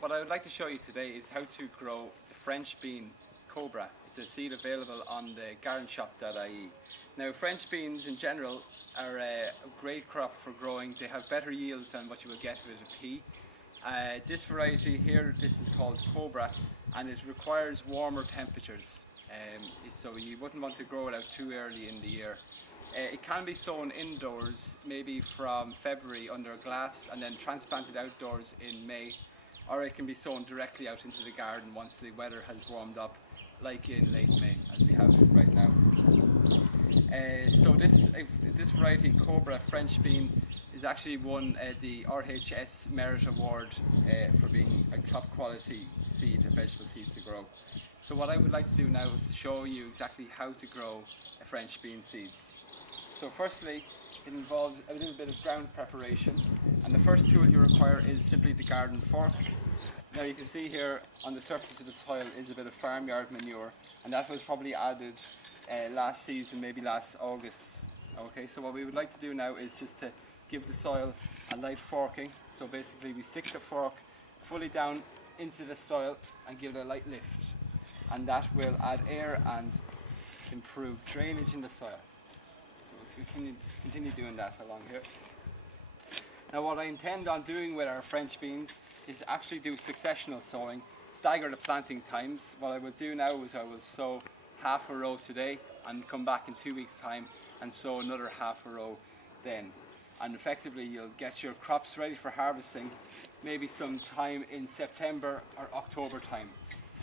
What I would like to show you today is how to grow the French bean Cobra. It's a seed available on the gardenshop.ie. Now, French beans in general are a great crop for growing. They have better yields than what you will get with a pea. This variety here, this is called Cobra, and it requires warmer temperatures. So you wouldn't want to grow it out too early in the year. It can be sown indoors, maybe from February under glass, and then transplanted outdoors in May. Or it can be sown directly out into the garden once the weather has warmed up, like in late May, as we have right now. So this variety, Cobra French bean, is actually won the RHS Merit Award for being a top quality seed, a vegetable seed to grow. So what I would like to do now is to show you exactly how to grow a French bean seed. So firstly, it involves a little bit of ground preparation, and the first tool you require is simply the garden fork. Now you can see here on the surface of the soil is a bit of farmyard manure, and that was probably added last season, maybe last August. Okay, so what we would like to do now is just to give the soil a light forking. So basically we stick the fork fully down into the soil and give it a light lift, and that will add air and improve drainage in the soil. So if we can continue doing that along here. Now what I intend on doing with our French beans is actually do successional sowing, stagger the planting times. What I will do now is I will sow half a row today and come back in 2 weeks time and sow another half a row then. And effectively you'll get your crops ready for harvesting maybe sometime in September or October time.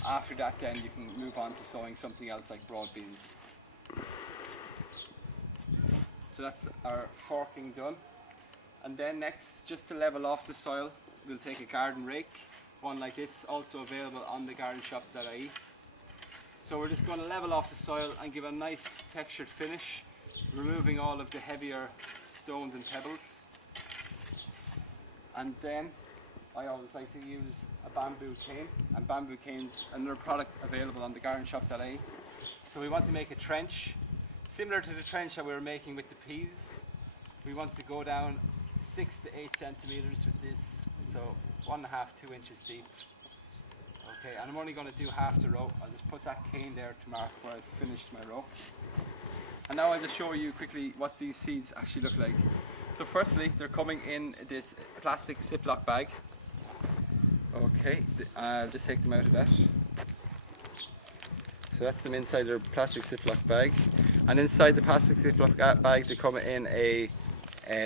After that then you can move on to sowing something else like broad beans. So that's our forking done. And then next, just to level off the soil, we'll take a garden rake, one like this, also available on the gardenshop.ie. So we're just going to level off the soil and give a nice textured finish, removing all of the heavier stones and pebbles. And then I always like to use a bamboo cane, and bamboo cane's another product available on the gardenshop.ie. So we want to make a trench, similar to the trench that we were making with the peas. We want to go down 6 to 8 centimeters with this, so 1.5 to 2 inches deep. Okay, and I'm only going to do half the row. I'll just put that cane there to mark where I've finished my row. And now I'll just show you quickly what these seeds actually look like. So firstly, they're coming in this plastic Ziploc bag. Okay, I'll just take them out of that. So that's them inside their plastic Ziploc bag. And inside the plastic Ziploc bag, they come in a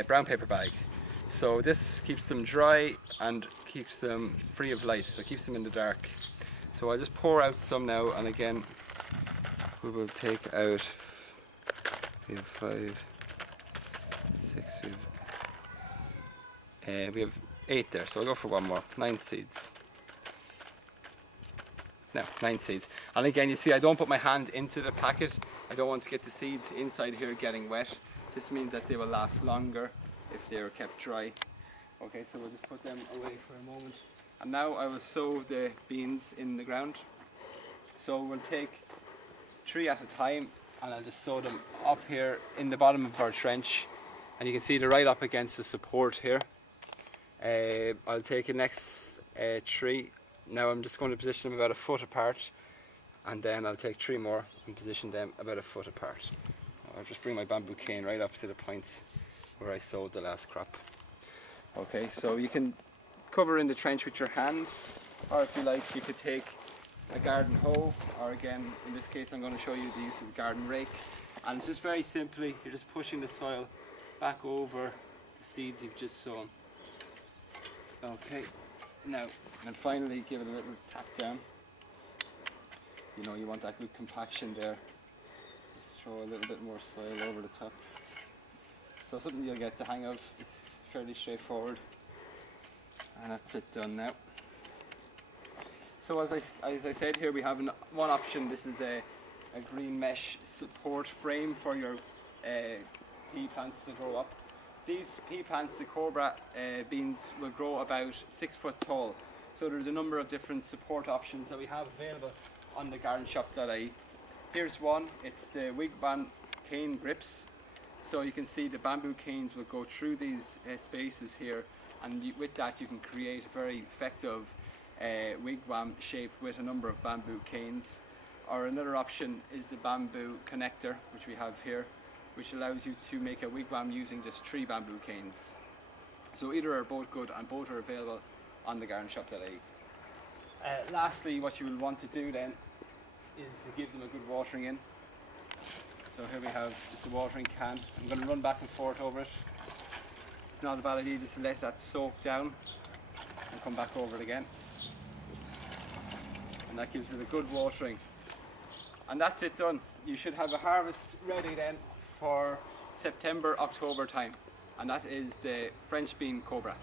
brown paper bag. So this keeps them dry and keeps them free of light, so it keeps them in the dark. So I'll just pour out some now, and again we will take out, we have 5, 6, we have 8 there, so I'll go for one more, 9 seeds. No, 9 seeds. And again, you see I don't put my hand into the packet. I don't want to get the seeds inside here getting wet. This means that they will last longer if they are kept dry. Okay, so we'll just put them away for a moment. And now I will sow the beans in the ground. So we'll take 3 at a time, and I'll just sow them up here in the bottom of our trench. And you can see they're right up against the support here. I'll take the next 3. Now I'm just going to position them about a foot apart, and then I'll take 3 more and position them about a foot apart. I'll just bring my bamboo cane right up to the point where I sowed the last crop. Okay, so you can cover in the trench with your hand, or if you like you could take a garden hoe, or again in this case I'm going to show you the use of the garden rake. And it's just very simply, you're just pushing the soil back over the seeds you've just sown. Okay, now and finally give it a little tap down. You know, you want that good compaction there. Just throw a little bit more soil over the top. So something you'll get the hang of. It's fairly straightforward. And that's it done now. So as I said here, we have one option. This is a green mesh support frame for your pea plants to grow up. These pea plants, the Cobra beans, will grow about 6 foot tall. So there's a number of different support options that we have available on the gardenshop.ie. Here's one. It's the Wigban cane grips. So you can see the bamboo canes will go through these spaces here, and with that you can create a very effective wigwam shape with a number of bamboo canes. Or another option is the bamboo connector, which we have here, which allows you to make a wigwam using just 3 bamboo canes. So either are both good, and both are available on the gardenshop.ie. Lastly, what you will want to do then is to give them a good watering in. So here we have just a watering can. I'm going to run back and forth over it. It's not a bad idea just to let that soak down and come back over it again. And that gives it a good watering. And that's it done. You should have a harvest ready then for September, October time. And that is the French bean Cobra.